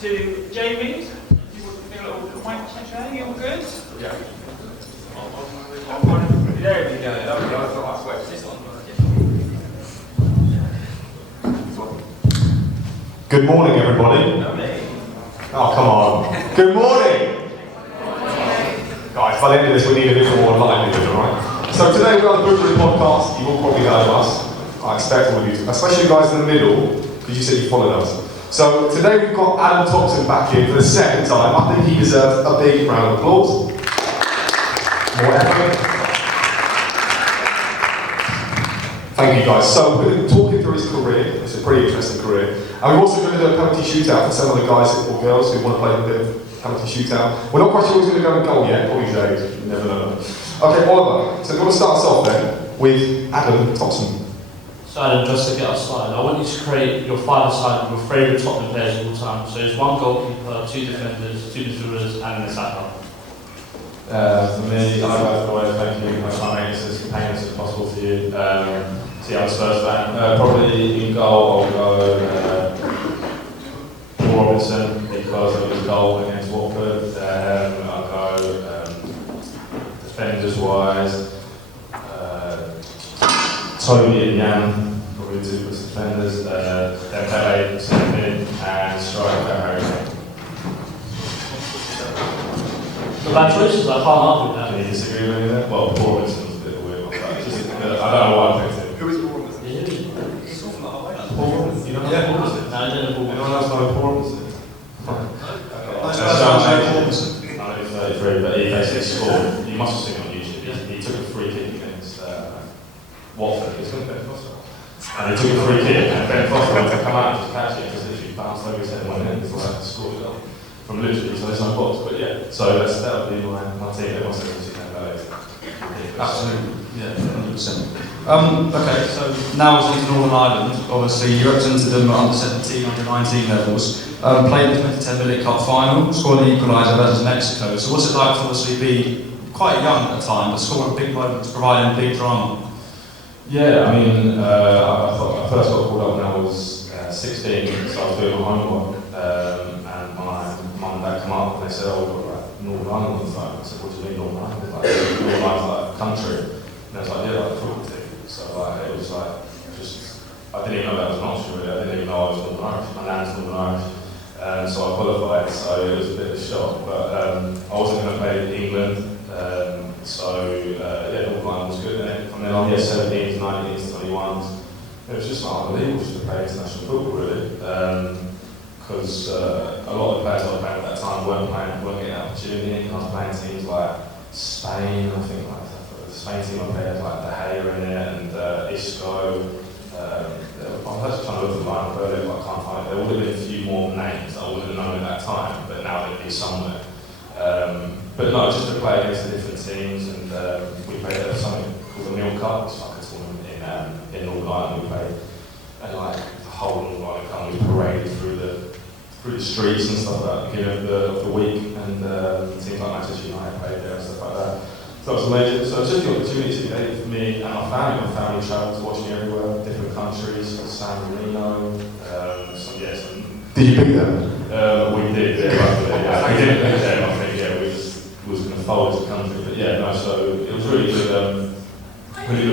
to Jamie. You want to do a little mic check there? You all good? Yeah. There we go. Good morning, everybody. Oh, come on. Good morning. Guys, by the end of this, we need a bit more livelihood, alright? So today we're on the Bootroom Podcast. You've all probably heard of us. I expect all of you, especially you guys in the middle, because you said you followed us. So today we've got Adam Thompson back in for the second time. I think he deserves a big round of applause. More effort. Thank you guys. So we're going to be talking through his career. It's a pretty interesting career. And we're also going to do a penalty shootout for some of the guys or girls who want to play a bit of penalty shootout. We're not quite sure who's going to go in goal yet. Probably Jade. You never know. Okay, Oliver. So do you want to start us off then with Adam Thompson? So Adam, just to get us started, I want you to create your five-a-side of your favourite Tottenham players of all time. So it's one goalkeeper, two defenders, two midfielders, and an attacker. For me, I go for it, thank you. I try and make this as painless as possible for you. See how it's first fan. Probably in goal, I'll go Paul Robinson because of his goal against Watford. I'll go defenders-wise, Toby and Jan, probably two best defenders. Then Pele, same thing, and striker Harry Kane. The bad choices, I can't argue with that. Can you disagree with me there? Well, Paul Robinson was a bit of a weird one, but I don't know why I picked him. Who is Paul Robinson? Yeah. Paul Robinson? You don't know Paul Robinson? No, I don't know Paul Anyone else know Paul Robinson? Robinson. 33, but he basically scored. You must have seen it on YouTube. He took a free kick against Watford. It's going to Ben Foster. And he took a free kick, and Ben Foster went to come out and just catch it, just literally bounced over his head and went in before I scored it from literally, so there's no box. But yeah, so that would be my team. Everyone says it's Absolutely, yeah, 100%. Okay, so now it's into Northern Ireland. Obviously, you represented them at under 17, under 19 levels. Played in the 2010 Millet Cup final, scored an equaliser versus Mexico. So, what's it like to obviously be quite young at the time, but scoring big moments, providing big drama? Yeah, I mean, I first got called up when I was 16, so I was doing my homework, and my mum and dad come up and they said, "Oh, we've got like Northern Ireland on the phone." I said, "What do you mean Northern Ireland?" Like, Northern Ireland's like a country. And I was like, "Yeah, like a football team." So like, it was like, just, I didn't even know that was an option really. I didn't even know I was Northern Irish. My nan's Northern Irish. So I qualified, so it was a bit of a shock. But I wasn't going to play in England. Yeah, Northern Ireland was good. And from then on, 17s, 19s, 21s, it was just unbelievable just to play international football really. Because a lot of the players I was playing at that time weren't getting an opportunity. I was playing teams like Spain, I think like the Spain team I played like De Gea in it and Isco. I was actually trying to look for the lineup earlier, but I can't find it. There would have been a few more names that I wouldn't have known at that time, but now they'd be somewhere. But no, just to play against the different teams, and we played at something called the Mill Cup, it's like a tournament in Northern Ireland. We played, and like the whole Northern Ireland country was paraded through the streets and stuff like that at the beginning of the week, and teams like Manchester United played there and stuff like that. So it was amazing. So it's just the opportunity for me and my family. My family travelled to watch me everywhere, different countries, San Marino, some. Did you pick them? We did, yeah, luckily, yeah. We didn't pick them, I think, yeah, we was going to fold as a country, but yeah, no, so it was really good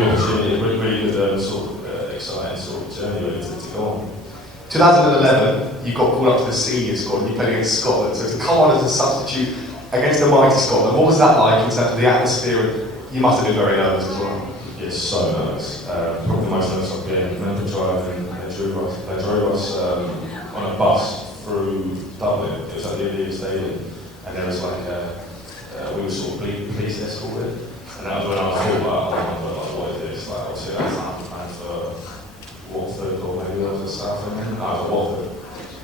opportunity, really good sort of exciting sort of journey really to go on. 2011, you got called up to the senior squad and you played against Scotland. So to come on as a substitute against the mighty Scotland, what was that like in terms of the atmosphere? You must have been very nervous as well. Yeah, so nervous. Probably the most nervous I've been. I remember driving, they drove us on a bus through Dublin. It was at the Olympic Stadium, and there was like we were sort of police escorted, and that was when I was thought like, oh my god, like, what is this? Like, obviously that time I playing for Watford or maybe there was a South End. No, it was Watford,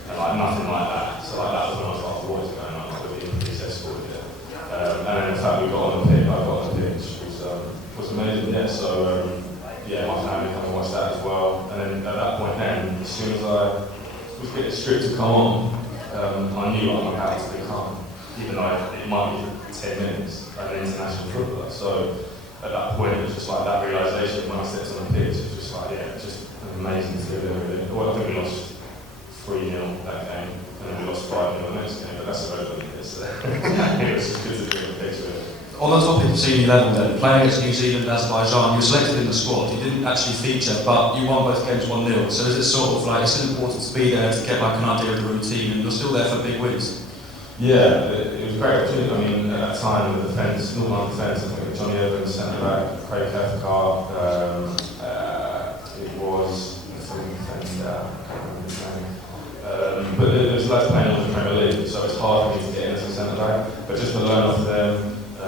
and like nothing like that. So like that was when I was like, what is going on? Like, we're being police escorted here. And then in fact we got on the pitch. I got on the pitch, which was amazing. Yeah, so yeah, my family come and watch that as well. And then at that point, as soon as I was getting stripped to come on, I knew I'm about to become, even though it might be 10 minutes, an international footballer. So at that point, it was just like that realisation when I stepped on the pitch. It was just like, yeah, just an amazing feeling really. Well, I think we lost 3-0 that game. and then we lost 5 in the next game, but that's irrelevant. It was just good to be in the picture. On the topic of senior level then, playing against New Zealand, Azerbaijan, you were selected in the squad, you didn't actually feature, but you won both games 1-0, so is it sort of like, it's still important to be there to get like an idea of the routine, and you're still there for big wins? Yeah, it was a great opportunity. I mean, at that time, the defence, Northern defence, I think Johnny Evans, centre back, Craig Cathcart, it was the defender, I can't remember his name. But there was lads playing in the Premier League, so it's hard for me to get into centre back. But just to learn off them, I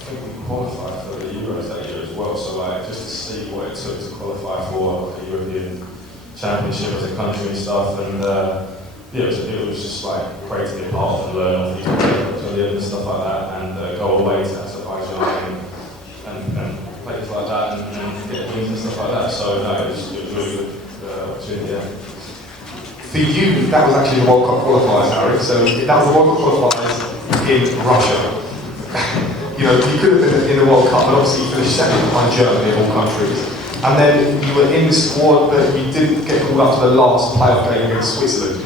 think we qualified for the Euros that year as well. So like just to see what it took to qualify for like, a European Championship as a country and stuff, and yeah, it was just like great to be a part of and learn off these players and stuff like that, and go away to Azerbaijan and places like that, and get wins and stuff like that. So no, it was really good opportunity. Yeah. For you, that was actually the World Cup qualifiers, Harry. So that was the World Cup qualifiers in Russia. You know, you could have been in the World Cup, but obviously you finished second behind Germany of all countries. And then you were in the squad, but you didn't get called up to the last playoff game against Switzerland.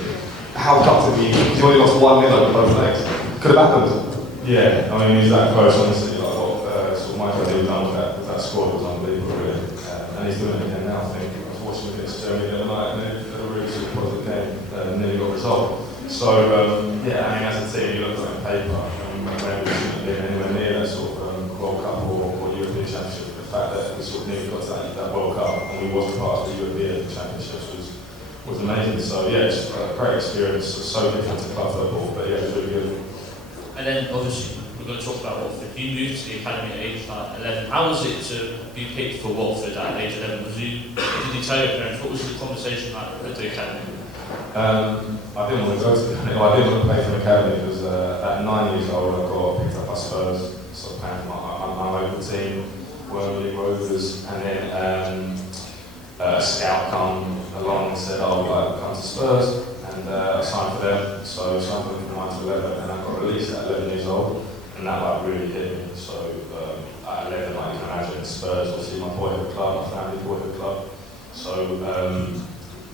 How gutted were you? Because you only lost 1-0 over both legs. Could have happened. Yeah, I mean, he was that close, honestly. Like, what sort of Michael Deal done with that squad was unbelievable, really. And he's doing it again now, I think. I was watching against Germany the other night, and they had a really sort of positive game, nearly got resolved. So, yeah, I mean, as a team, you look at it on paper, and when we shouldn't have been anywhere near that sort of World Cup or European Championship, the fact that we sort of nearly got to that World Cup, and we wasn't part of the European Championships was amazing. So yeah, it's a great experience. It's so different to club football, but yeah, it was really good. And then obviously we're going to talk about Watford. You moved to the academy at age 11. How was it to be picked for Watford at age 11? Did you tell your parents, what was the conversation like at the academy? I didn't want to go to the academy. I didn't want to play for the academy because at 9 years old I got picked up by Spurs, sort of playing for my local team, Wormley Rovers, and then a scout come along and said, oh, I'll come to Spurs, and I signed for them. So I signed for them from 9 to 11, and I got released at 11 years old, and that like really hit me. So at 11, like you can imagine, Spurs, obviously my boyhood club, my family boyhood club. So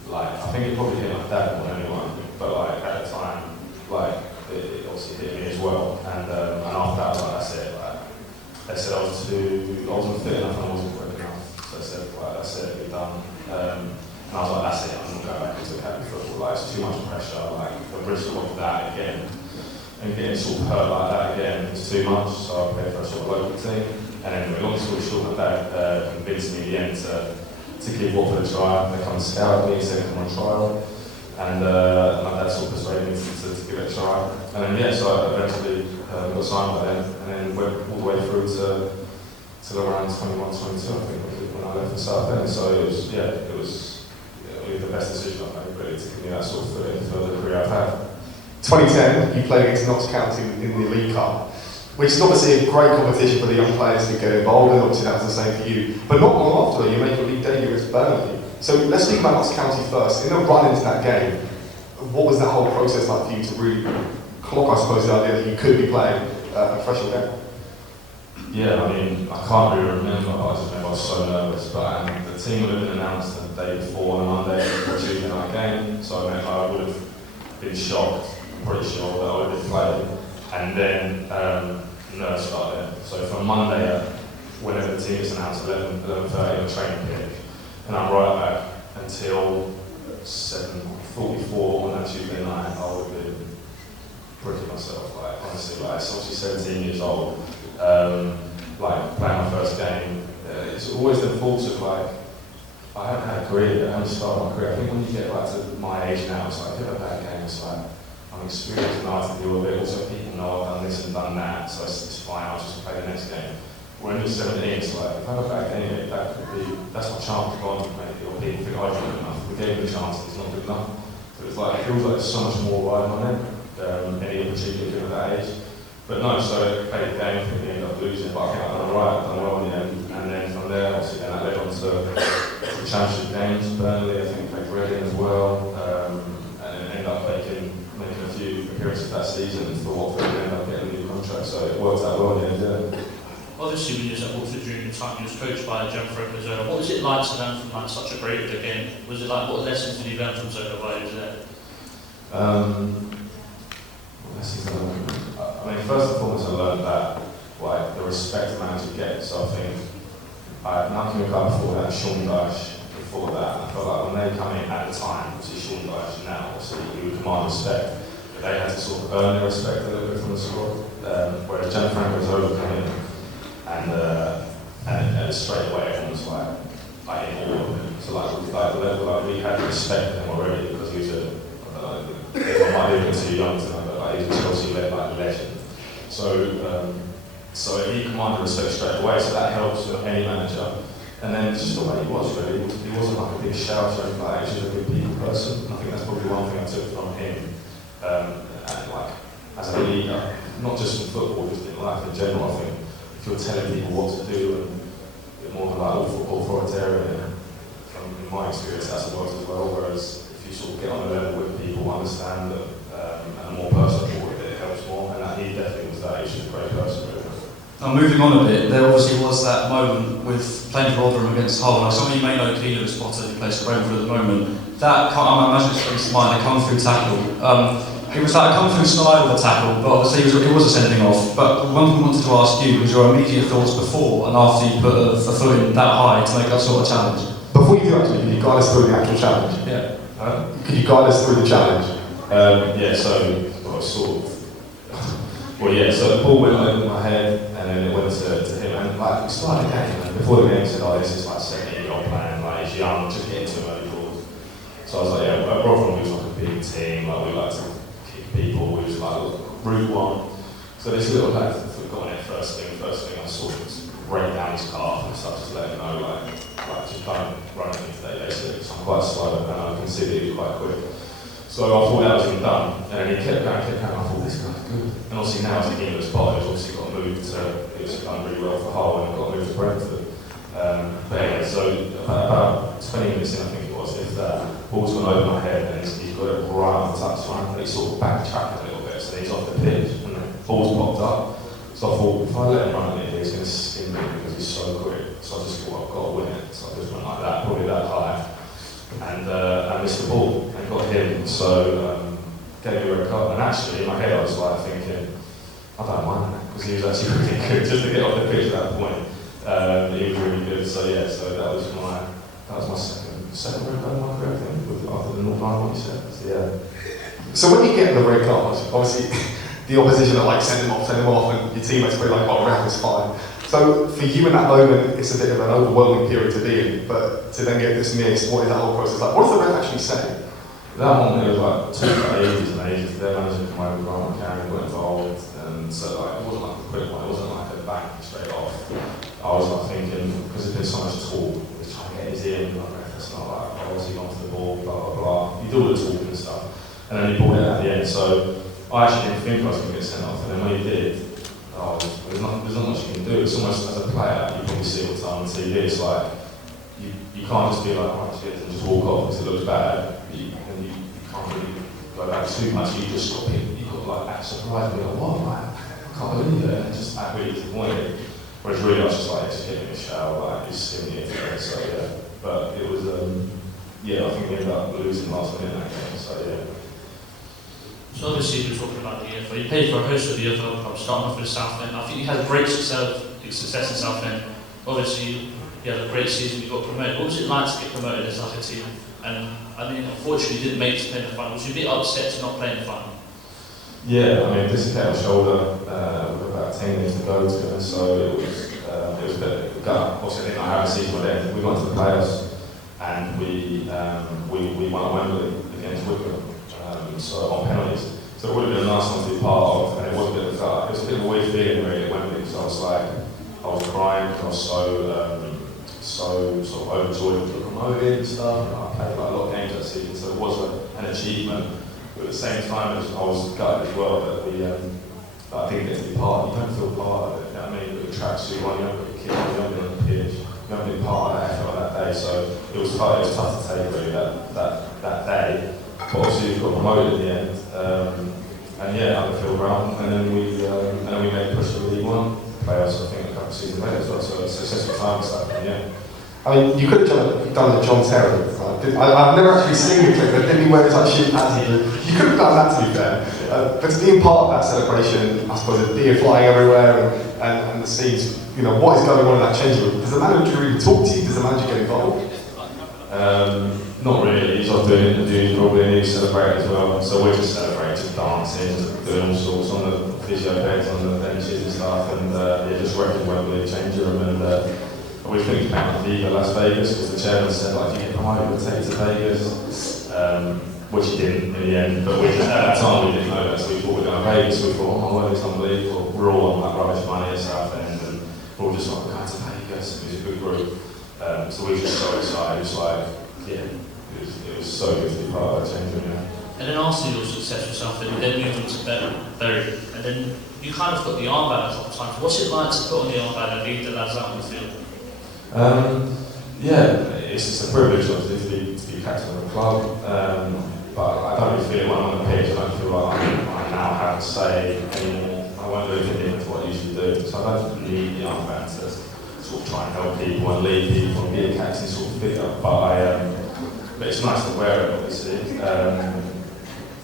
like I think it probably hit my dad more than anyone, but like at the time, like it obviously hit me as well. And after that, like that's it. Like they said I wasn't fit enough and I wasn't quick enough. So I said, like that's it, we're done. And I was like, that's it, I'm not going back into academy football. Like it's too much pressure. Like the risk of that again and getting sort of hurt like that again is too much. So I played for a sort of local team. And anyway, long story short, my dad convinced me in the end to give Watford a try. They come and scout me, said come on trial, and my dad sort of persuaded me to give it a try. And then yeah, so I eventually got signed by them, and then went all the way through to around 21, 22, I think, when I left for Southend. So it was the best decision I've made, really, to give me that sort of footing for the career I've had. 2010, you played against Notts County in the League Cup, which is obviously a great competition for the young players to get involved, and obviously that was the same for you. But not long after, you made your league debut against Burnley. So let's speak about Notts County first. In the run into that game, what was that whole process like for you to really clock, I suppose, the idea that you could be playing a professional game? Yeah, I mean, I can't really remember, I just remember I was so nervous, but the team would have been announced the day before on a Monday for a Tuesday night game, so I mean, I would have been shocked, I'm pretty sure, that I would have been playing. And then nerves started. So from Monday, whenever the team is announced, 11:30 on training pitch, and I'm right back until 7:44 on that Tuesday night, I would have been bricking myself, like, honestly, like, it's obviously 17 years old. Like playing my first game, it's always the thoughts of like, I haven't had a career, I haven't started my career. I think when you get like to my age now, it's like, if I have a bad game, it's like, I'm experienced enough to deal with it. Also, people know I've done this and done that, so it's fine, I'll just play the next game. When you're 17, it's like, if I have a bad game, that's my chance to go on, maybe, or people think I'm good enough. We gave him a chance, it's not good enough. So it's like, it feels like there's so much more riding on it, any particular kid at that age. But no, so I played the game, I think we ended up losing, but I think I've done alright, I've done well in the end. And then from there, obviously, then that led on to the championship games, Burnley, I think played Reading as well, and then ended up making a few appearances that season for Watford and ended up getting a new contract, so it worked out well in the end, yeah. Obviously, when you was at Watford during the time, you was coached by Gianfranco Zola. What was it like to learn from like such a great again? Was it like, what lessons did you learn from Zola while he was there? Lessons I learned. I mean, first and foremost, I learned that like the respect a manager gets. So I think now can we go before that, Sean Dyche before that. I felt like when they come in at the time, which is Sean Dyche now, so you would command respect. But they had to sort of earn their respect a little bit from the squad. Whereas Jan Franco's overcoming and straight away everyone was like in awe of him. So like the level, like we had respect for him already because he was everyone might be too young to know, but like he was a Chelsea legend. So he commanded respect straight away, so that helps with any manager. And then just the way he was really, he wasn't like a big shout or anything like that, he was just a good people person. And I think that's probably one thing I took from him. And like, as a leader, not just in football, just in life in general, I think if you're telling people what to do and you're more like authoritarian, from my experience that's worked as well, whereas if you sort of get on a level with people, understand that, and are more personable with it, it helps more, and that he definitely was that, he's just a great person really. Now moving on a bit, there obviously was that moment with playing for Rotherham against Hull. Now some of you may know Keeler, the spotter who plays for Brentford at the moment. That, I imagine it springs to mind, a come through tackle. It was like a come through style of a tackle, but obviously it was a sending off. But one thing I wanted to ask you was your immediate thoughts before and after you put a foot in that high to make that sort of challenge. Before you do actually, can you guide us through the actual challenge? Yeah. Could you guide us through the challenge? So the ball went over my head and then it went to him and like we started the game and before the game said, oh this is like 17-year-old plan, like he's young, just get into him early doors. So I was like, yeah, Rotherham was like a big team, like we like to kick people, we was like route one. So this little lad got on it first thing I saw was break down his calf and stuff, just let him know like just don't run at me today basically. So I'm quite slow and I can see that he was quite quick. So I thought that was him done, and then he kept going, I thought this guy's good. And obviously now he's a Keeler spot, he's obviously got to move to, he's done really well for Hull and got to move to Brentford. But anyway, so about 20 minutes in I think it was, if that ball's gone over my head and he's got it right on the touchline, but he's sort of backtracking a little bit, so he's off the pitch and the ball's popped up. So I thought, if I let him run at me, he's going to skin me because he's so quick. So I just thought, I've got to win it. So I just went like that, probably that high. And I missed the ball and got him, so gave me a red card. And actually, in my head, I was like thinking, I don't mind that because he was actually really good just to get off the pitch at that point. He was really good, so yeah, so that was my second red card in my career, I think, after the North Line, what you said. So yeah. So when you get the red card, obviously the opposition are like send him off, and your teammates probably like, oh, ref was fine. So for you in that moment, it's a bit of an overwhelming period to be in, but to then get dismissed, what is that whole process like? What does the ref actually say? That one, it was like took ages and ages. Their manager came over, Grant McCarran got involved, and so like it wasn't like a quick one, it wasn't like a bang straight off. I was like thinking, because there's been so much talk, he's trying to get his in, like that's not like obviously gone for the ball, blah blah blah. You do all the talking and stuff, and then he brought it at the end. So I actually didn't think I was going to get sent off, and then when he did. There's not much you can do. It's almost as a player, you probably see all the time on TV. It's like you can't just be like, right, shit, and just walk off because it looks bad. You can't really go back too much. You just got like act surprised and be like, what? Like, I can't believe it. And just act really disappointed. Whereas really, I was just like, just getting in the shower, like just skimming it. So yeah, but it was I think we ended up losing last minute in that game. So yeah. So obviously we're talking about the EFL. You played for a host of the EFL clubs, starting off with Southend. I think you had great success in Southend. Obviously you had a great season, you got promoted. What was it like to get promoted as like a team? And I mean, unfortunately you didn't make it to play in the final. Was you a bit upset to not play in the final? Yeah, I mean, dislocated my shoulder with about 10 minutes to go to it, so it was a bit of a gut. Obviously I didn't have a season with them. We went to the playoffs and we won at Wembley against Wickham. So on penalties. So it would have been a nice one to be part of, and it was a bit of a it was a bit of a weird feeling really at Wembley because I was crying because I was so sort of overjoyed to be promoted and stuff, and I played like a lot of games that season, so it was an achievement. But at the same time, I was gutted as well that I didn't get to be part. You don't feel part of it. You know what I mean? With the tracksuit on, you don't put your kit on, you don't be on the pitch, you don't be part of that effort that day. So it was tough to take really that day. But obviously we got promoted in the end, and yeah, up the field round, and then we made a push to League One playoffs. I think a couple of seasons later as well. So a successful time and stuff. And yeah. I mean, you could have done the John Terry, right? I've never actually seen the clip, but didn't he wear his like shin pads? You could have done that, to be fair. But to be part of that celebration, I suppose the beer flying everywhere and the scenes, you know, what is going on in that changing room? Does the manager even talk to you? Does the manager get involved? Not really. He's not doing interviews, probably, and he's celebrating as well. So we're just celebrating, just dancing, just doing all sorts on the physio beds, on the benches and stuff, and just wrecking Wembley, changing room, and we think about Viva Las Vegas, because the chairman said, like, if you can promote, we'll take it to Vegas, which he didn't in the end, but we just, at that time we didn't know that, so we thought we were going to Vegas, we thought, oh, well, it's unbelievable, we're all on that rubbish money at Southend, and we're all just like, we're going to Vegas, it was a good group. So we were just so excited, it was like, yeah, it was so good to be part of that change room, yeah. And then after your successful Southend, you then moved on to Bury, and then you kind of got the armband a couple of times. What's it like to put on the armband and lead the lads out on the field? Yeah, it's just a privilege obviously to be captain of the club, but I don't really feel it when I'm on the pitch. I don't feel like I now have to say anymore. I won't do anything different to what I usually do, so I don't need the armband to sort of try and help people and lead people and be a captain sort of figure, but it's nice to wear it obviously.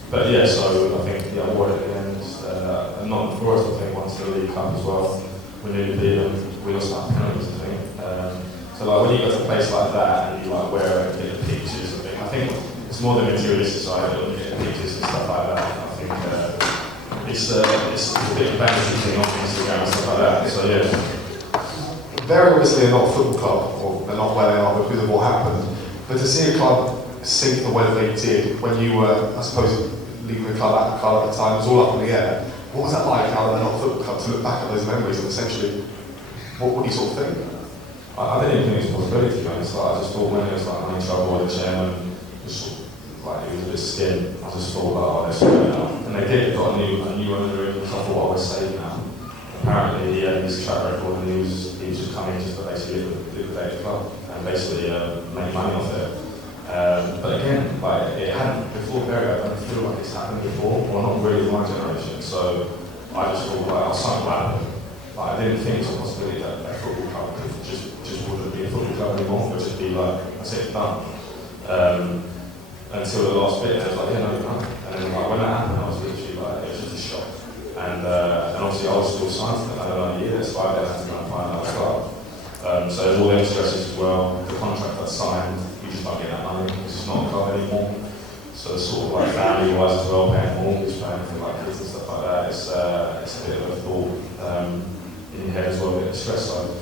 But yeah, so I think I wore it at the end, and not before us, I think once the League Cup as well. We nearly beat them, we lost our penalties, I think. So like when you go to a place like that and you like wear it and get the pictures, I think it's more the materialistic side of it, get the pictures and stuff like that. I think it's a bit of vanity thing on Instagram and stuff like that. So yeah. Very obviously they're not a football club, or they're not where they are because of what happened. But to see a club sink the way they did when you were, I suppose, leaving the club at the time, it was all up in the air. What was that like, now that they're not a football club, to look back at those memories and essentially, what do you sort of think? I didn't even think it was a possibility, to be honest. Like, I just thought when it was like I'm in trouble with the chairman, just sort of, like it was a bit skin. I just thought like, oh, they're sorting it out. And they did, got a new owner in, so I thought, well, we're safe now. Apparently he had this track record and he was just coming just to basically liquidate the club and basically make money off it. But again, like it hadn't before Bury, I don't feel like it's happened before, or not really my generation. So I just thought, like, I was so glad. Like I didn't think it was a possibility that a football club could just wouldn't be a football club anymore, but just be like, that's it, done. Until the last bit, I was like, yeah, no, you're done. And then like when that happened, I was literally like, it was just a shock. And obviously I was still signed for another year, so I had to go and find another club. So there's all them stresses as well. The contract that's signed, you just don't get that money because it's not a club anymore. So sort of like family-wise as well, paying mortgage, paying for like kids and stuff like that. It's a bit of a thought in your head as well, a bit of stress. So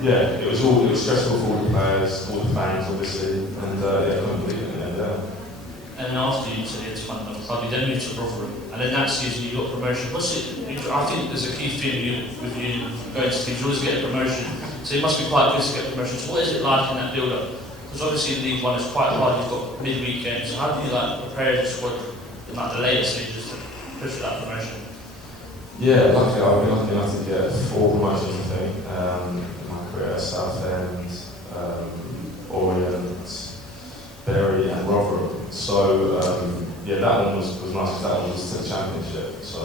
yeah, it was stressful for all the players, all the fans obviously, and yeah, I couldn't believe it in the end. And then after you said you had to find another club, you then moved to Bootroom, and then that season you got promotion. What's it? I think there's a key thing with you going to teams, you always get a promotion. So it must be quite good to get promotion. So what is it like in that build-up? Because obviously League One is quite hard. You've got midweek games. So how do you like prepare your squad in like the later stages to push for that promotion? Yeah, luckily I've been lucky enough to get 4 promotions, I think, in my career: Southend, Orient, Bury, and Rotherham. So yeah, that one was nice. That one was to the Championship. So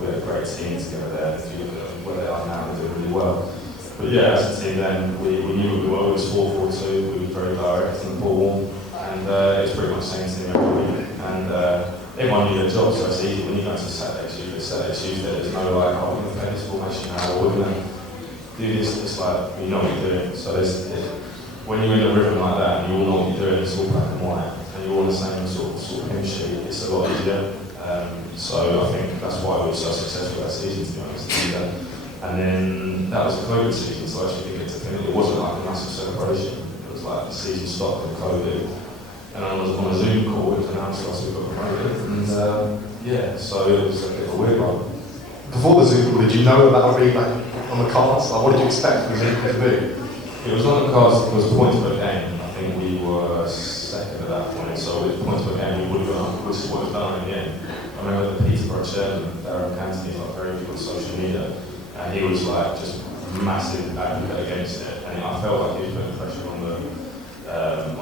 we had a great team together there. If you look at where they are now, they're doing really well. But yeah, as a team then, we knew we were. It was 4-4-2. We were very direct on the ball, and it was pretty much the same team every week. And everyone knew their job, so it's easy when you go to Saturday, Tuesday, there's no like, oh, we're going to play this formation now, or we're going to do this. It's like, you know what you're doing. So when you're in a rhythm like that, and you all know what you're doing, it's all black and white, and you're all on the same sort of hymn sheet, it's a lot easier. So I think that's why we were so successful that season, to be honest. And then that was a COVID season, so I actually didn't get to finish. It wasn't like a massive celebration. It was like the season stopped with COVID. And I was on a Zoom call with announced us we got promoted. And yeah, so it was a bit of a weird one. Before the Zoom call, did you know that would be like on the cards? Like, what did you expect the Zoom call to be? It was on the cards, it was points per game. I think we were second at that point, so with points per game we would have gone, which is what we've done in the end. I remember the Peterborough chairman, Adam Thompson, he's like very good with social media, and he was like just massive advocate against it, and I felt like he was putting pressure on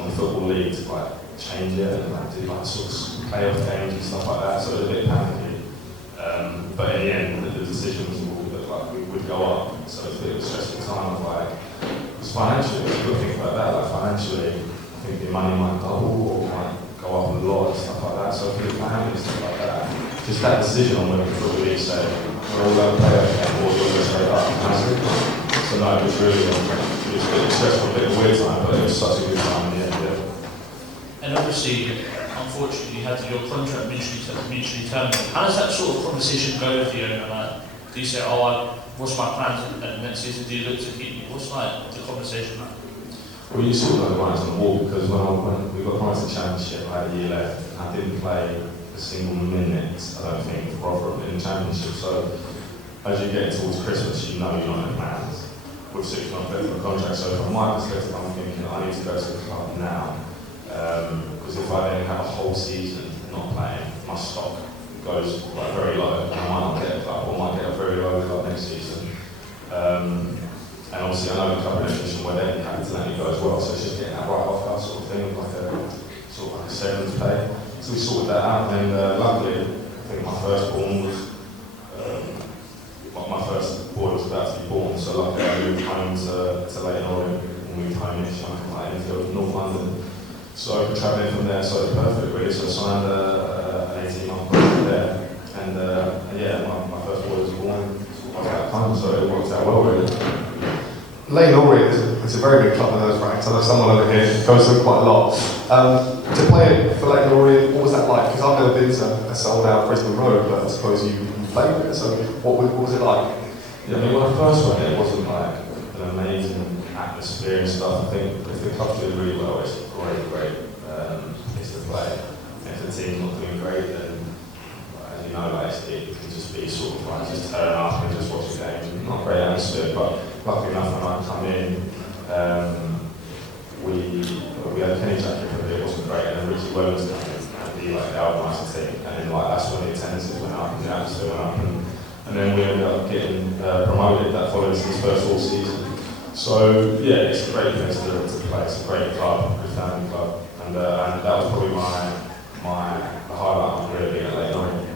the football league to like change it and like do like sort of playoff games and stuff like that, so it was a bit panicky. But in the end, the decision was all that like we would go up, so it's a bit of a stressful time of like, because financially, if you think about that, like financially, I think the money might double just that decision on whether to really say, we're all going to play that game, or you're going to stay up. So no, it was really, it was a bit stressful, a bit of a weird time, but it was such a good time in the end, yeah. And obviously, unfortunately, you had your contract mutually terminated. How does that sort of conversation go with the owner? Like, do you say, what's my plans at the next season? Do you look to keep me? What's like the conversation like? Well, you sort of know the writing on the wall, because when we got promoted to Championship, I had a year left, and I didn't play a single minute, I don't think, for Rotherham in the Championship. So, as you get towards Christmas, you know you're not in plans with 6 months left of the contract. So, from my perspective, I'm thinking I need to go to the club now. Because if I then have a whole season not playing, my stock goes like very low, and I might not get a club, or might get a very low club next season. And obviously I know the club in a position where they're happy to let me go as well, so it's just getting that right offer sort of thing, like a severance pay. So we sorted that out, and then luckily, I think my firstborn was, my first boy was about to be born, so luckily I moved home to Leighton Orient, and moved home-ish, like Enfield, North London. So I could travel in from there, so it was perfect really. So I signed an 18-month contract there, and yeah, my first boy was born at home, so it worked out well really. Leighton Orient is a very big club in those ranks. I know someone over here goes to them quite a lot. To play for Leighton Orient, what was that like? Because I've never been to a sold-out Brisbane Road, but I suppose you played there. So what was it like? Yeah, I mean, when I first went, it wasn't like an amazing atmosphere and stuff. I think if the club's doing really well, it's a great place to play. If the team's not doing great, then as you know, like, it can just be sort of like just turn up and just watch the game. Not a great atmosphere, but luckily enough when I come in, we had Kenny Jackson for it wasn't great, and then Richie Wellens came in and he like galvanised the team, and then like that's when the attendances went up and the atmosphere went up, and then we ended up getting promoted that following his first full season. So yeah, it's a great place to play. It's a great club, good family club, and that was probably the highlight of really being at Leighton Orient.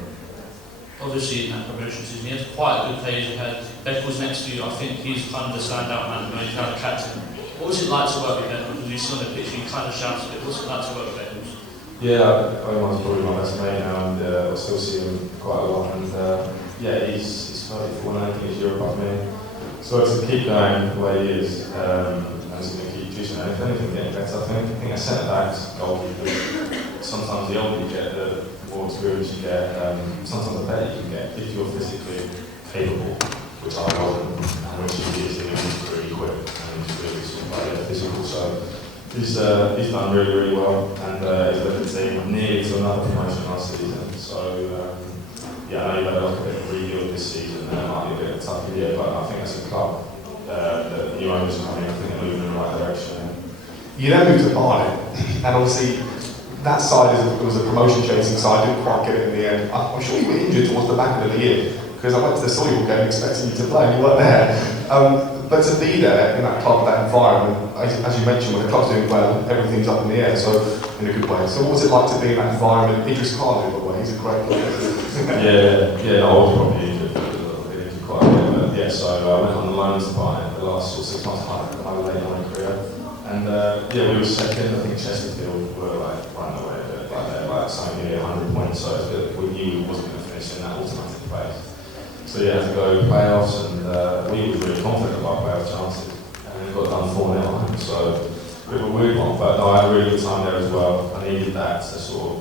Obviously, in that promotion season, he had quite a good players. You had Beckles next to you. I think he's kind of the standout man, he's kind of captain. What was it like to work with Beckles? Because you saw on the pitch, you kind of shouted it. What's it like to work with Beckles? Yeah, Omar's probably my best mate now, and I still see him quite a lot. And yeah, he's 34 now, I think he's a year above me. So to keep going the way he is, and he's going to keep juicing it. If anything, getting better. I think a centre back's goalkeeper. Sometimes the older you get, the more experience you get. Sometimes the better you can get if you're physically capable, which I wasn't, and which he is. He's really quick and he's really sort of like physical. So he's done really, really well, and he's led the team nearly to another promotion last season. So yeah, I know you've had a bit of a rebuild this season, and it might be a bit of a tough year, but I think as a club, the new owners are coming, I think they're moving in the right direction. You then moved to Barnet, and obviously that side was a promotion chasing side, didn't quite get it in the end. I'm sure you were injured towards the back end of the year, because I went to the Solihull game expecting you to play and you weren't there. But to be there in that club, that environment, as you mentioned, when the club's doing well, everything's up in the air, so in a good way. So what was it like to be in that environment? Idris Khan, by the way, he's a great player. No, I was probably injured quite a bit, but yeah, so I went on the loan to Barnet the last sort of 6 months of my late on career. And yeah, we were second. I think Chesterfield were like running away a bit, like they're like something nearly 100 points, so we knew we wasn't going to finish in that automatic place. So yeah, had to go playoffs, and we were really confident of our playoff chances, and we got done 4-0. So a bit of a weird one, but no, I had a really good time there as well. I needed that to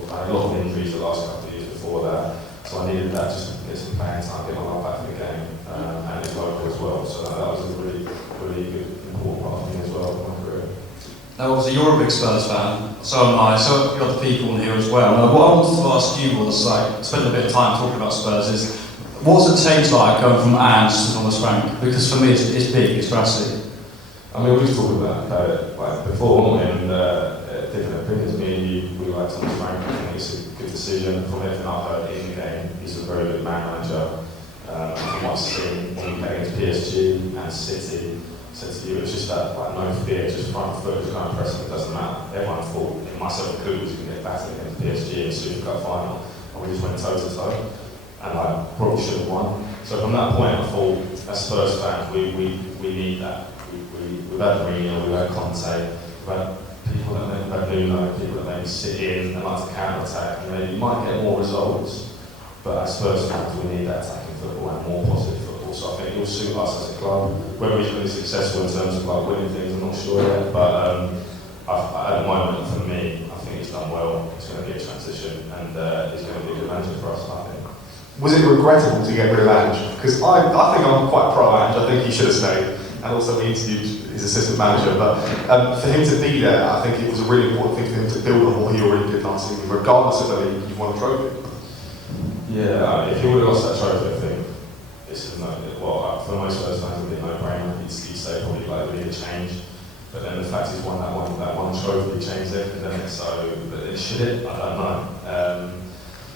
I had a lot of injuries the last couple of years before that, so I needed that just to get some playing time, get my life back in the game, and it's local as well. So that was a really, really good, important part of me as well in my career. Now, obviously, you're a big Spurs fan, so am I, so the other people in here as well. Now, what I wanted to ask you was, like, spend a bit of time talking about Spurs, is what's the change like going from Ange to Thomas Frank? Because for me, it's big, it's grassy. I mean, we was talking about it like before, and different opinions. Me and you, we like Thomas Frank. I think it's a good decision. From everything I've heard in the game, he's a very good man manager. From what I've seen when he played against PSG and City, said to you, it's just that like no fear, just front foot, just kind of pressing. It doesn't matter. Everyone thought, myself included, was going to get battered against PSG in the Super Cup final, and we just went toe to toe. And I probably should have won. So from that point, I thought, as Spurs fans, we need that. We've had Mourinho, we've had Conte, we've had people that maybe had Nuno, people that maybe sit in and like to counter-attack, and maybe you might get more results, But as Spurs fans, we need that attacking football and more positive football. So I think it will suit us as a club. Whether he's really successful in terms of like winning things, I'm not sure yet. But at the moment, for me, I think he's done well. It's going to be a transition, and he's going to be a good manager for us, I think. Was it regrettable to get rid of Ange? Because I think I'm quite pro Ange. I think he should have stayed. And also we interviewed his assistant manager. But for him to be there, I think it was a really important thing for him to build on what he already did last season, regardless of whether he won a trophy. Yeah, if he would have lost that trophy, I think this is for most Spurs fans, it would be a no-brainer. He'd say probably like we need a change. But then the fact he's won that one trophy changed everything, didn't it? So, but should it? I don't know.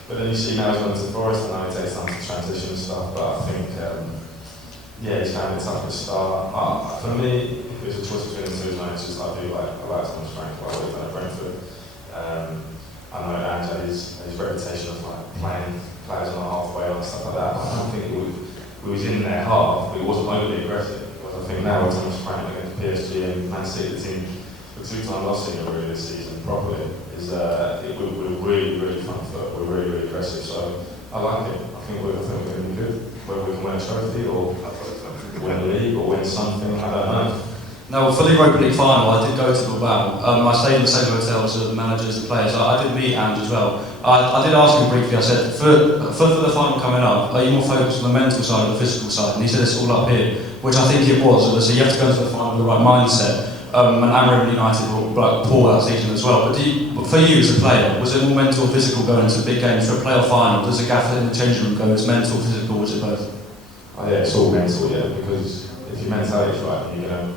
But then you see now he's gone to Forest, and now he takes time to transition and stuff. But I think, he's found it tough to start. For me, if it was a choice between the two managers, I like Thomas Frank, what he's done at Brentford. I know Ange had his reputation of like playing players on the halfway and stuff like that. But I don't think it was in their half, but it wasn't overly aggressive. I think now with Thomas Frank against PSG and Man City, the team for 2 times last season really this season properly, we're really, really front foot, we're really, really aggressive. So I like it. I think we're going to be good. Whether we can win a trophy or win a league or win something, I don't know. No, for the Europa League final, I did go to Bilbao. I stayed in the same hotel as the managers, the players. I did meet Ange as well. I did ask him briefly, I said, for the final coming up, are you more focused on the mental side or the physical side? And he said it's all up here, which I think it was. So you have to go into the final with the right mindset. And Amorim United were poor that season as well. But for you as a player, was it more mental or physical going into big games for a playoff final? Does the gaffer in the changing room go as mental, physical, or is it both? Oh yeah, it's all mental, yeah, because if your mentality is right, you're gonna,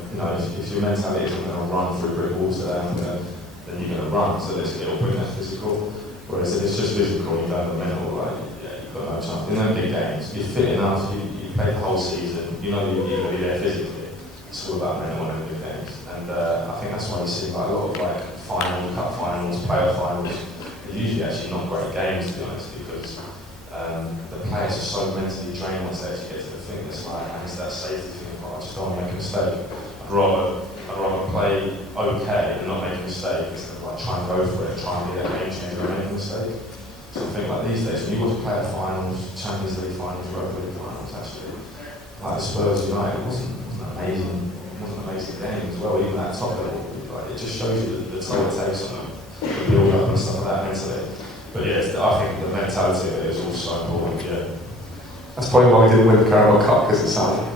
if your mentality isn't going to run through brick walls today, then you're going to run. So it'll bring that physical. Whereas if it's just physical, you don't have the mental, you've got no chance. In them big games, you're fit enough, you play the whole season, you're going to be there physically. It's all about mental in big games. And I think that's why you see like a lot of finals, cup finals, playoff finals. They're usually actually not great games, to be honest, because the players are so mentally drained once they actually get to the thing. And it's that safety thing. I just don't want to make a mistake. I'd rather play okay and not make a mistake instead of try and go for it, try and be that game changer and make a mistake. So I think these days, when you watch player finals, Champions League finals, Europa League finals, actually, like the Spurs United, it wasn't amazing. It wasn't an amazing game as well, even at top level. It just shows you the toll it takes on them, the build up and stuff like that mentally. But yeah, I think the mentality of it is also important. Yeah. That's probably why we didn't win the Carabao Cup, because it's sad.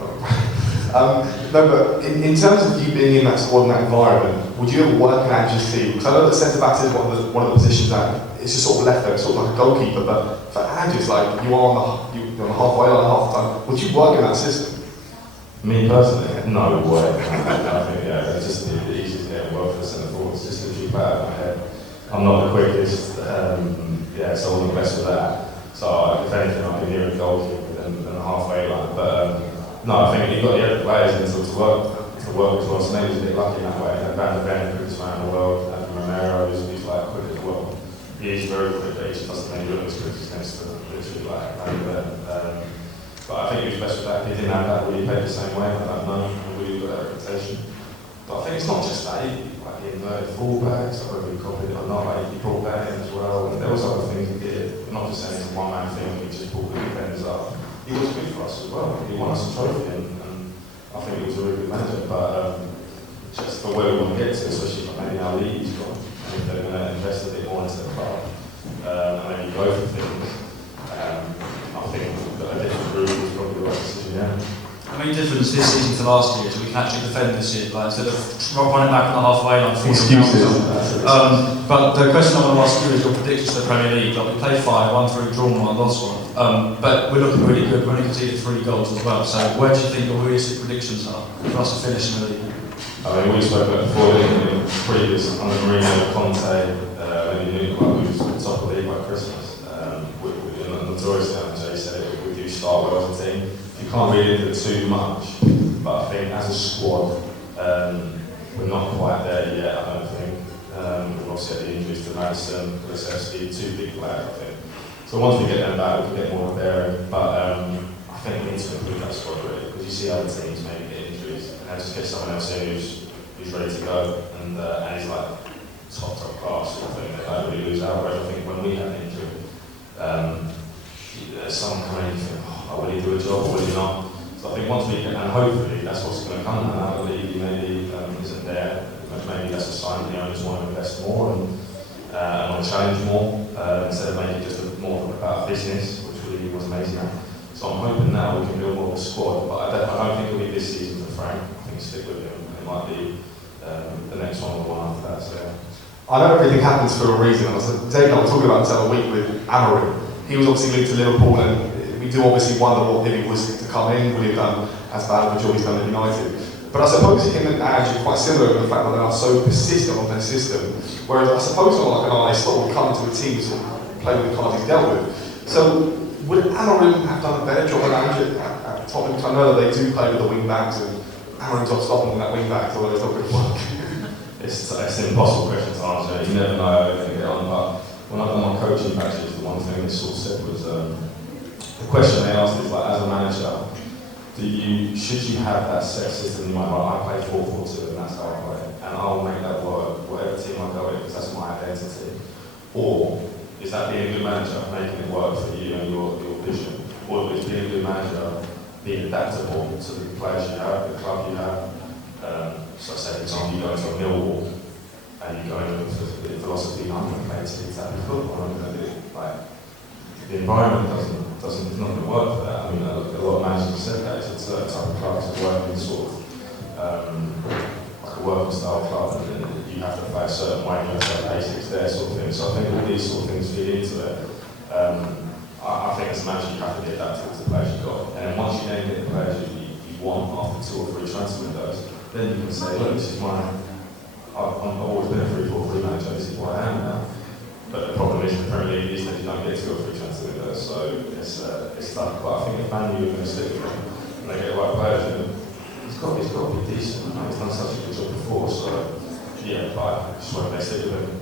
No, but in terms of you being in that squad and that environment, would you ever work in Ange's team? Because I know that centre back is one of the positions that it's just sort of left there, it's sort of like a goalkeeper. But for Ange, it's like you're on the halfway line, half the time. Would you work in that system? Me personally, no way. I think it's just the easiest to get work for the centre forward. It's just literally back out of my head. I'm not the quickest, so I wasn't the best with that. So if anything, I'd be nearer the goalkeeper than the halfway line. But no, I think you've got the other players to work as well. So maybe he's a bit lucky in that way. Van de Ven, quickest man in the world. Romero, who's quick as well. He is very quick, but he just doesn't make look as quick as next to literally Van de Ven. But I think he was best with that. He didn't have that really played the same way. I don't know. He really got that reputation. But I think it's not just that. He inverted fullbacks, so whether he copied it or not, he brought that in as well. And there was other things he did. Not just saying it's a one-man thing. He just brought the defenders up. He was good for us as well. He won us a trophy, and I think he was a really good manager. But just for where we want to get to, especially for maybe our league he's got, I think they're going to invest a bit more into the club and maybe go for things. I think that a different route is probably the right decision. Yeah. The main difference this season to last year is we can actually defend this year, instead of running back on the halfway line. Excuses. But the question I want to ask you is your predictions for the Premier League. We played 5, 1 through, drawn 1, lost 1. But we're looking really good. We only conceded 3 goals as well. So where do you think your realistic predictions are for us to finish in the league? I mean, we spoke about before in the previous under Mourinho, Conte, maybe Newcastle, who's at the top of the league by Christmas. Notoriously, Jay said we do start well as a team. You can't read into it too much, but I think as a squad, we're not quite there yet. I don't think. We've obviously had the injuries to Madison, Kulusevski, 2 big players, I think. So once we get them back, we can get more bearing. But I think we need to improve that squad really, because you see other teams maybe get injuries, and then just get someone else in who's ready to go, and he's like top class sort of thing. They don't really lose out. Whereas I think when we had an injury, there's someone coming in and you think, oh, will he do a job or will he not? So I think once we get, and hopefully that's what's going to come now, the league maybe isn't there, maybe that's a sign that the owners want to invest more and want to challenge more instead of making it just more about business, which really was amazing. So I'm hoping now we can build more of a squad, but I don't think it'll be this season for Frank. I think stick with him. It might be the next one or the one after that. So yeah. I know everything happens for a reason. I was talking about this the other week with Amorim. He was obviously linked to Liverpool, and we do obviously wonder what if he was to come in, would he have done as bad of a job he's done at United. But I suppose him and Ange are quite similar in the fact that they are so persistent on their system. Whereas I suppose on like an Arne Slot will come into a team to play with the cards he's dealt with. So would Amorim have done a better job than Ange at Tottenham? I know that they do play with the wing backs, and Amorim's not stopping that wing back, although it's not going to work. It's an impossible question to answer. You never know how you're going to get on. But when I've done my coaching matches, the one thing they sort of said was the question they asked is like, as a manager, should you have that set system in your mind? I play 4-4-2 and that's how I play, and I will make that work whatever team I go in because that's my identity. Or is that being a good manager, making it work for you and your vision? Or is being a good manager being adaptable to the players you have, the club you have? So say for example you go into a Millwall and you go in with the philosophy, I'm going to play to exactly football, I'm going to do like the environment it's not going to work for that. I mean a lot of managers have said that it's a certain type of clubs that work in sort of like a working style club, and then you have to play a certain way, you have to have basics there sort of thing. So I think all these sort of things feed into it. I think as a manager you have to be adaptable to the players you've got, and once you then get the players you want after 2 or 3 transfer windows, then you can say, look, this is I've always been a 3-4-3 manager, this is what I am now. But the problem is the Premier League is that you don't get 2 or 3 transfer windows, so it's tough. But I think if Man U are going to stick with him and they get the right players in, he's got to be decent. He's done such a good job before, so yeah, but I just hope they stick with him.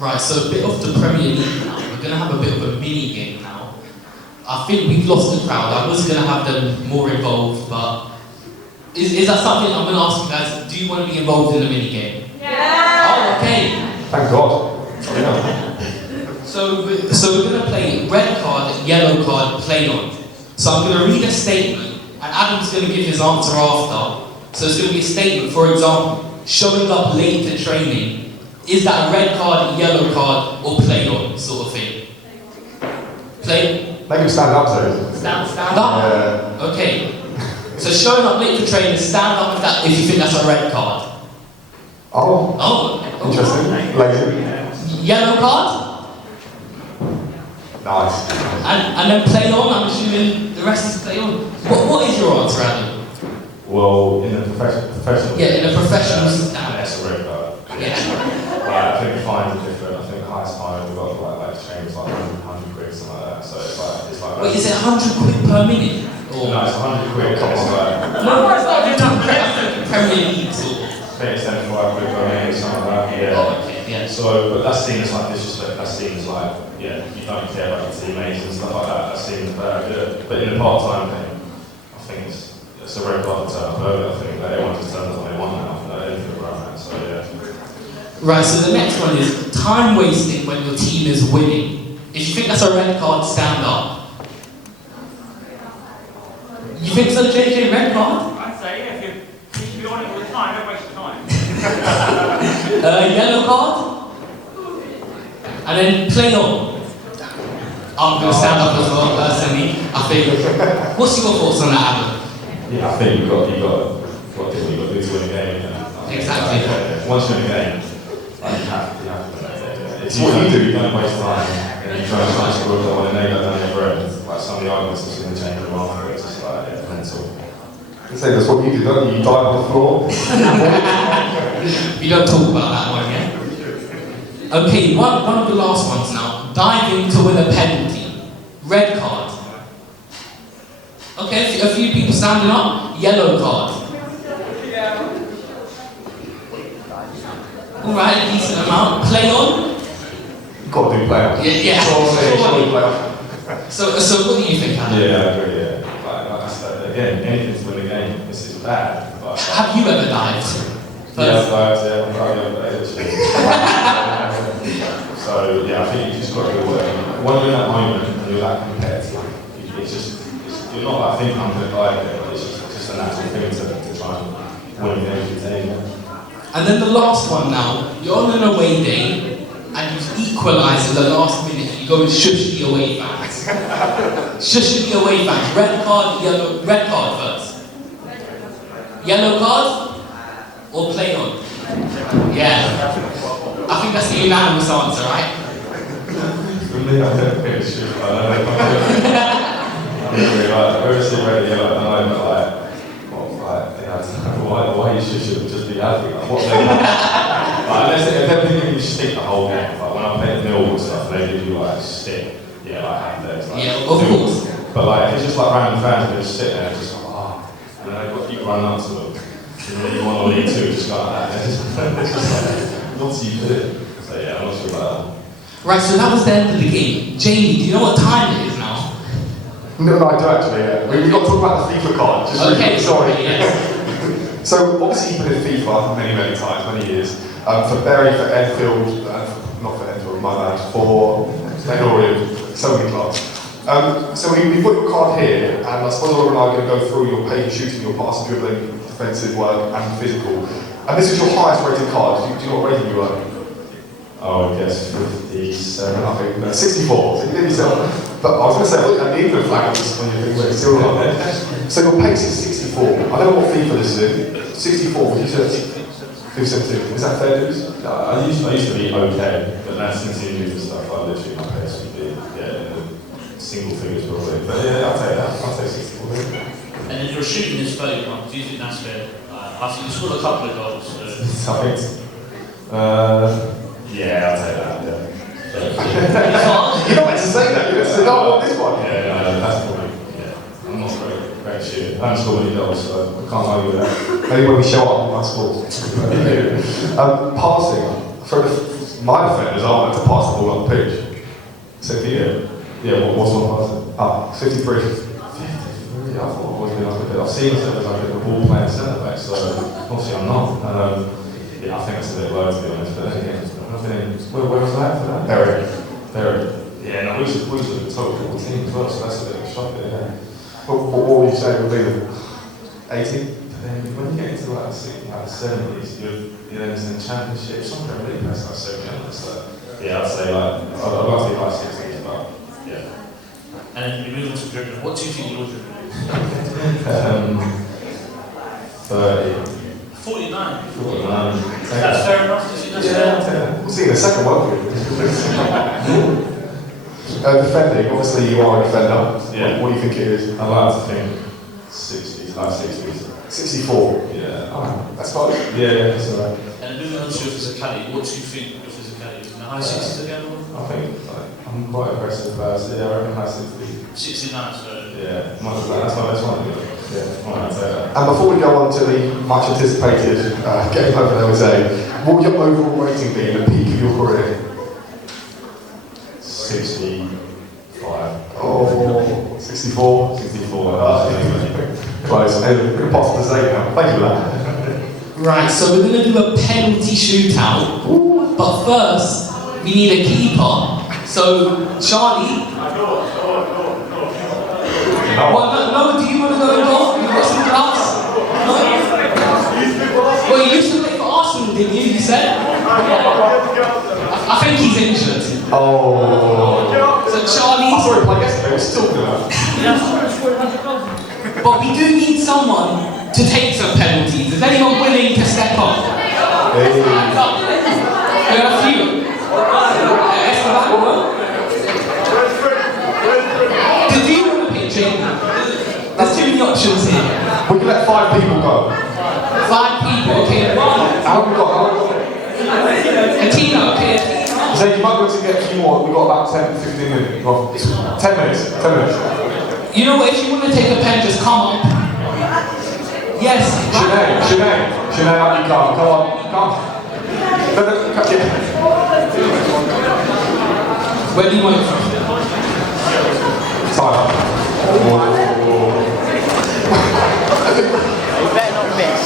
Right, so a bit off the Premier League now. We're going to have a bit of a mini game now. I think we've lost the crowd. I was going to have them more involved, but is that something I'm going to ask you guys? Do you want to be involved in the mini game? Yeah! Oh, okay. Thank God. So we're going to play red card, yellow card, play on. So I'm going to read a statement, and Adam's going to give his answer after. So it's going to be a statement, for example, showing up late to training. Is that a red card, yellow card, or play on sort of thing? Play? Make him stand up, so. Stand up? Yeah. Okay. So showing up late for training, stand up if you think that's a red card. Oh. Interesting. Lazy. Yellow card? Nice. And then play on, I'm assuming the rest is play on. What is your answer, Adam? Well, in a professional... Yeah, in a professional stand. That's a red card. Yeah. I think fines are different. I think highest fine we've got like trainers like 100 quid, something like that. So it's like Wait, is it 100 quid per minute? Or? No, it's 100 quid. It's like... No, it's not Premier League sort of. I think it's 75 quid per minute, something like that. Yeah. Oh, okay, yeah. So, but that seems like disrespect. That seems like, yeah, you don't care about your teammates and stuff like that. That seems good. But in a part-time game, I think it's a red card to turn up early. I think that everyone just turns up when they want now. Anything around that. So yeah. Right, so the next one is time wasting when your team is winning. If you think that's a red card, stand up. You think so, JJ, red card? I'd say, yeah, if you need to be on it all the time, don't waste your time. Yellow card? And then play on. I'm going to stand up as well, personally. I think. What's your thoughts on that, Adam? Yeah, I think you've got to do what you got to do to win a game. Exactly. Once you win a game, like, you have to win that game. It's what you do. You don't waste time. And you try to score that one and they go down your bread. Like some of the arguments that's in the change room after, it's just like, yeah, mental. You say that's what you do, don't you? You dive on the floor. We don't talk about that one yet. Okay, one of the last ones now. Diving to win a penalty. Red card. Okay, a few people standing up. Yellow card. Alright, a decent amount. Play on? You've got to do play off. Yeah. Surely play off. So what do you think, Adam? Yeah, I agree, yeah. Like I said, again, anything to win the game, this is bad. But, Have you ever dived? yeah, So, yeah, I think you just got to do it. When you're in that moment, you're that competitive, you're not like thinking I'm going to die there, but it's just a natural thing to try and win games and take. And then the last one now, you're on an away day, and you've equalised at the last minute, and you go and shush the away fans. Shush the away fans. Red card, yellow, red card first. Yellow card, or play on? Yeah. I think that's the unanimous answer, right? For me, I don't think it's true. I don't really like, where is it red and yellow? I know, but why you should just be happy? Like, what they unless if they're thinking you stick the whole game, like when I play the Millwall stuff, they give you like stick, like half days. Like, yeah, of course. But like, if it's just like random fans who just sit there and just like, and then they've got to keep running up to them. And then you want to lead two, just like that. It's just like, what do you do? So yeah, I'm not sure about that. Right, so that was the end of the game. Jamie, do you know what time it is now? No, I do actually, yeah. We've got to talk about the FIFA card. Just Okay, really, sorry. Yes. So, obviously you've been in FIFA many times, many years. For Bury, for Enfield, not for Enfield, my bad, for Glen Orient, so many clubs. So we've got your card here, and I suppose Laura and I are going to go through your pace, shooting, your pass, dribbling, defensive work, and physical. And this is your highest rated card. Do you know what rating you earn? Oh, I guess 57. I think, no, 64, so you did yourself. But I was going to say, look at the England flag on your thing, but it's still not there. So your pace is 64. I don't know what FIFA this is in. 64, what you said? 272. Is that fair news? I used to be okay, but now since injuries and stuff, I literally my pace would be in the single figures probably. But yeah, I'll take that. I'll take 64. And then you're shooting this 31. Do you think that's fair? I think you scored a couple of goals. Yeah, I'll take that. You're not meant to say that. You're meant to say, no, I want this one. Yeah, no, that's probably. Yeah, I'm not great shooter. I haven't scored any goals, so I can't argue with that. Maybe when we show up, I score. Passing. My defenders aren't meant to pass the ball up the pitch. So what's my passing? 53. 53. I thought I was going to be. I've seen it as like a ball playing centre back, so obviously I'm not. I think that's a bit low to be honest. But then again, where was that for that? Bury. Yeah, no, we should have top football team as well, so that's a bit of a shock there. What would you say would be the 80? But then when you get into like the 70s, you're then in the championship, something really that's like so young. So yeah, I'd say like I'd like to be like 60s, but yeah. And then you move on to dribbling. What do you think you're dribbling? 30. 49. 49. That's fair enough. Do you think that's fair? We'll see in a second, won't we? Defending, obviously you are a defender. Yeah. What do you think it is? I like to think 60s, like 60s. 64. Yeah. Oh, that's fine. Yeah, that's alright. And moving on to your physicality, what do you think your physicality is? In the high 60s again? I think I'm quite aggressive person. Yeah, I reckon high 60s. 69, so. Yeah, that's my best one. Yeah, I'd say that. And before we go on to the much anticipated game over there, what would your overall rating be in the peak of your career? 65. Oh, 64? 64. Close. Impossible to say now. Thank you for that. Right, so we're going to do a penalty shootout. But first, we need a keeper. So, Charlie. No, do you want to go and golf? You've got some gloves? No? Well, you used to play for Arsenal, didn't you? You said? I think he's injured. Oh. So, Charlie. I saw him play yesterday. We're still good. But we do need someone to take some penalties. Is anyone willing to step up? Hey. We have a few. Did you want to pick Jamie? There's too many options here. We can let 5 people go. 5 people, okay. How have we got? Atina, okay. So you might be able to get a few more. We've got about 10, 15 minutes. Well, 10 minutes. 10 minutes. You know what? If you want to take a pen, just come up. Yes. Sinead, up you come. Come on. Come. Where do you want it from? Time up. You better not miss.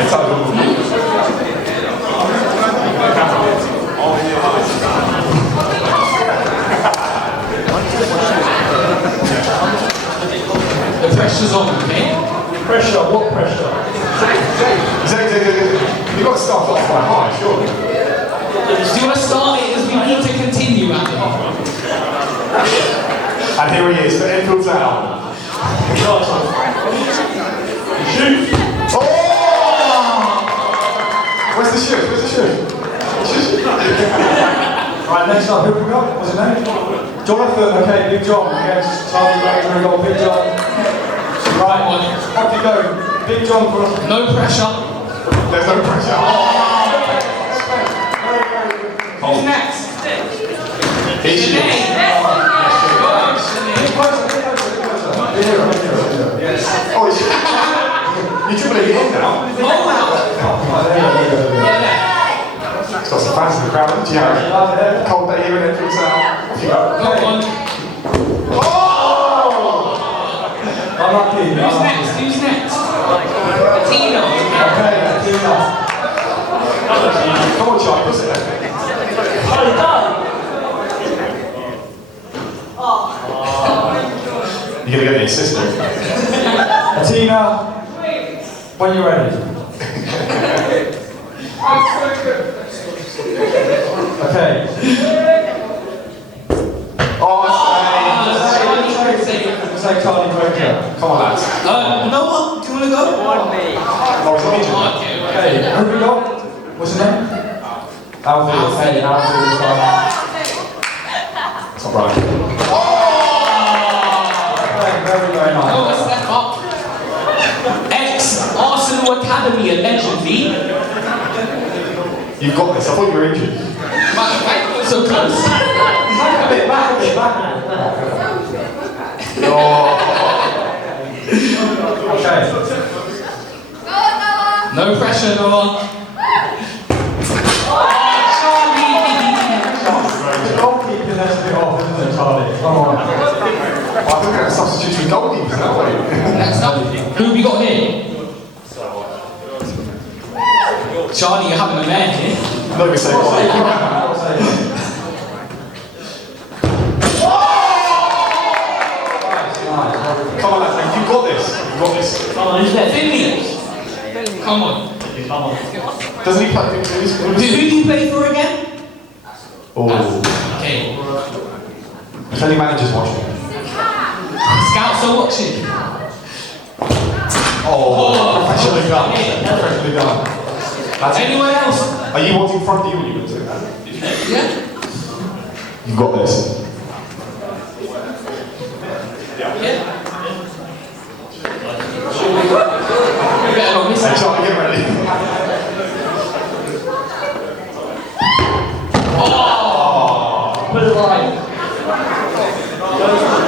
It's over. pressure's on, okay? Pressure, what pressure? You've got to start off quite high, surely. Do you want to start it as we need to continue, Adam? And here he is, the Enfield's out. Shoot! Oh! Where's the shoe? Right, next up, who have we got? What's his name? Jonathan, okay, Big John against Charlie Ranger, we got Big John. Right, off you go. Big John for us. No pressure. There's no pressure. Who's next? He's Sinead. Oh, you're dribbling it in now. It's got some fans in the crowd, do you have? Cold day here in Enfield's out. Off you go. Go on. Oh! Unlucky. Who's next? Tina. Okay, Tina. Come on, Charlie, what's it then? You're going to get the assistant. Tina, when you're ready. Okay. Say Charlie Ranger. Come on, lads. No one? Do you want to go? Oh, it's not injured. Okay, who have we got? What's his name? Alfie. Okay, Alfie is fine. It's not right. Okay, very, very nice. No, a step up. Ex-Arsenal Academy allegedly. You've got this. I thought you were injured. So close. Back a bit. Oh. Okay. No pressure, Noah. Charlie. The goalkeeper has to be off, isn't it, Charlie? Come on. I think we're going to substitute with goalkeepers now, wait. Next up, who have we got here? Charlie, you're having a man here. No, we say Come on, lads, you've got this. You've got this. Come on, who's there? Finley. Come on. Doesn't he play? Who do you play for again? Oh. Okay. If any managers watching. Scouts are watching. Oh, professionally done. Professionally done. That's Anyone else? Are you wanting front view when you do that? Yeah. You've got this. Yeah. You better not miss Hey, it. Charlie, get ready. Put it right.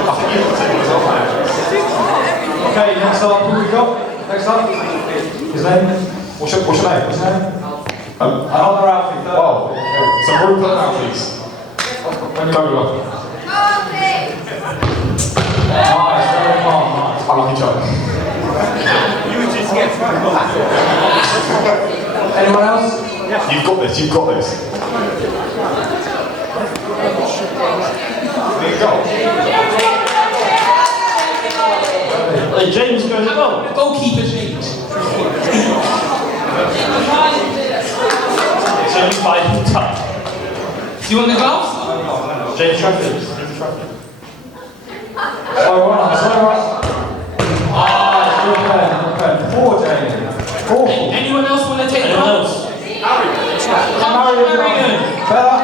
I think you've got to take this off, man. Okay, next up, who we got? Next up? His name? What's your name? What's his name? Another Alfie. Oh, so Rupert now, please. Go on. Nice, very calm. Unlucky Charlie. Anyone else? You've got this, you've got this. There you go. Hey, James goes as well. Goalkeeper change. It's only 5 touch. Do you want the gloves? James Trafford. So right. Okay. Poor Jamie. Awful. Anyone else want to take the gloves? Come on, Marion. Better.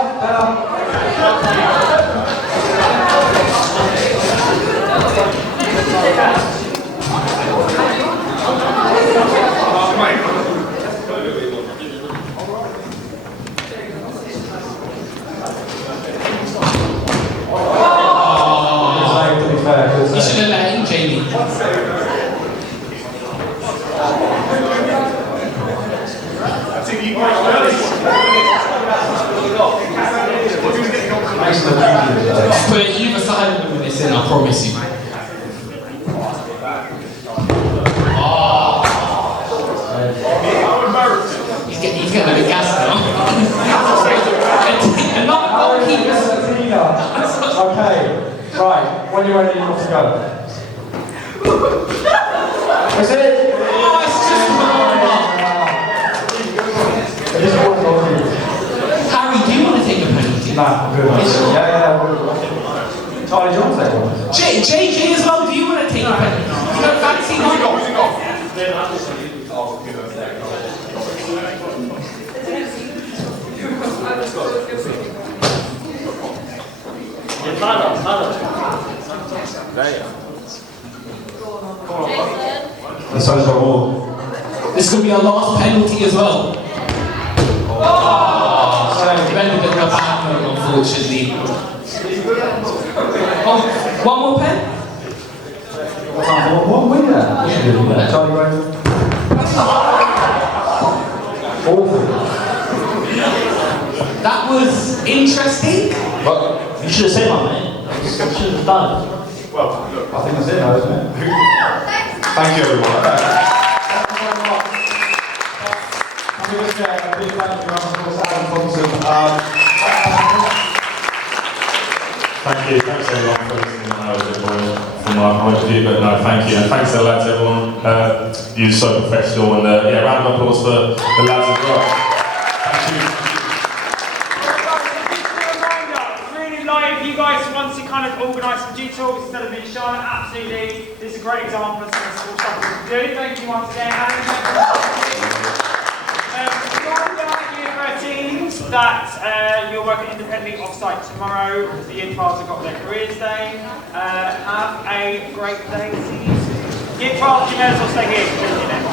You should have let in, Jamie. I'll put it either side of them when it's in, I promise you. He's getting a bit gas now. And not goalkeepers. Okay, right, when you're ready, you have to go. That's it! Oh, it's just normal. Harry, do you want to take a penalty? Nah, good. Yeah, good. Charlie, do you want to take one? JJ as well, do you want to take a penalty? You don't fancy one? And so is our all. This is going to be our last penalty as well. Oh, so we've ended up a bad note, unfortunately. Oh, one more pen? What win that? Charlie Rose. Awful. That was interesting. You should have said that, mate. You should have done. Well, look, I think that's it now, isn't it? thank you everyone. I'm going to say a big thank you to Adam Thompson. Thank you, thanks everyone for listening. I know it was a bit boring from my point of view, but no, thank you. And thanks to the lads, everyone. You're so professional, and yeah, round of applause for the lads as well. Thank you. Really like you guys want to kind of organise some detours instead of being Charlotte. Absolutely, this is a great example of some of the cool stuff we can do. Thank you once again, Adam. Year 13s that you're working independently off-site tomorrow. The Year 12s have got their careers day. Have a great day. See you soon. Year 12, you may as well stay here for the next.